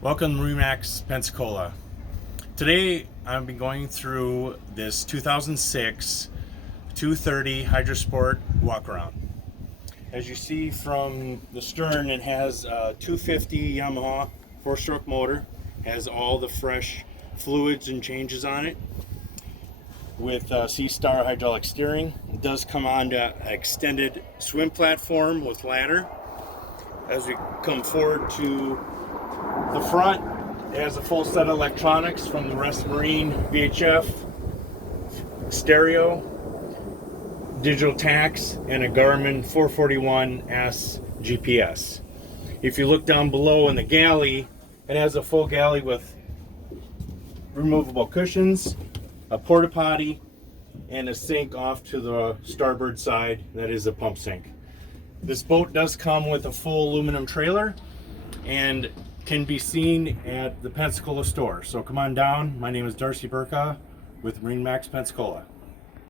Welcome to MarineMax Pensacola. Today I'll be going through this 2006 230 Hydra-Sport walk around. As you see from the stern, it has a 250 Yamaha 4-stroke motor, has all the fresh fluids and changes on it with C-Star hydraulic steering. It does come on to an extended swim platform with ladder. As we come forward to the front, it has a full set of electronics from the Rest Marine VHF, stereo, digital tax, and a Garmin 441S GPS. If you look down below in the galley, it has a full galley with removable cushions, a porta potty, and a sink off to the starboard side. That is a pump sink. This boat does come with a full aluminum trailer and can be seen at the Pensacola store. So come on down. My name is Darcy Burka with MarineMax Pensacola.